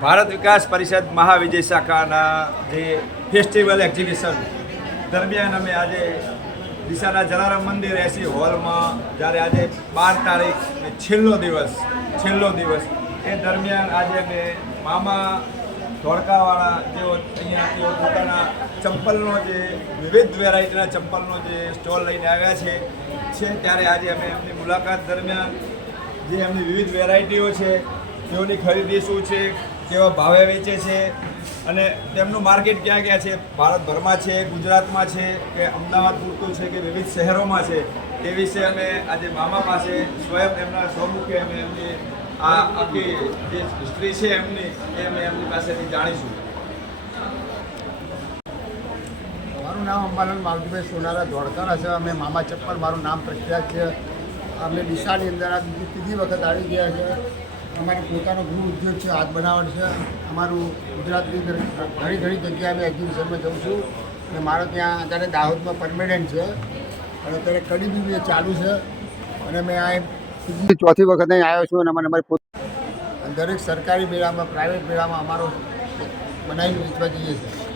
ભારત વિકાસ પરિષદ મહાવિજય શાખાના જે ફેસ્ટિવલ એક્ઝિબિશન દરમિયાન અમે આજે ડીસાના જલારામ મંદિર એસી હોલમાં જ્યારે આજે 12 તારીખ છેલ્લો દિવસ એ દરમિયાન આજે અમે મામા ધોળકાવાળા જેઓ અહીંયા તેઓ પોતાના ચંપલનો જે વિવિધ વેરાયટીના ચંપલનો જે સ્ટોલ લઈને આવ્યા છે ત્યારે આજે અમે એમની મુલાકાત દરમિયાન જે એમની વિવિધ વેરાયટીઓ છે તેઓની ખરીદી શું છે, કેવા ભાવે વેચે છે અને તેમનું માર્કેટ ક્યાં ક્યાં છે, ભારતભરમાં છે, ગુજરાતમાં છે કે અમદાવાદ પૂરતું છે કે વિવિધ શહેરોમાં છે, તે વિશે અમે આજે મામા પાસે સ્વયં એમના સ્વમુખે અમે એમની આ આખી જે હિસ્ટ્રી છે એમની એ અમે એમની પાસેથી જાણીશું. મારું નામ અંબાલાલ માવજીભાઈ સોનારા ધોળકારા છે. અમે મામા ચપ્પલ મારું નામ પ્રખ્યાત છે. અમે ડીસાની અંદર આ ત્રીજી વખત આવી ગયા છે. અમારો પોતાનો ગૃહ ઉદ્યોગ છે, હાથ બનાવટ છે. અમારું ગુજરાતની અંદર ઘણી જગ્યાએ અમે એક્ઝિબિશનમાં જઉં છું અને મારે ત્યાં અત્યારે દાહોદમાં પરમેનન્ટ છે અને અત્યારે કડી બી ચાલુ છે અને મેં આ ચોથી વખત અહીં આવ્યો છું અને મને અમારી દરેક સરકારી મેળામાં પ્રાઇવેટ મેળામાં અમારો બનાવીને વેચવા જઈએ છીએ.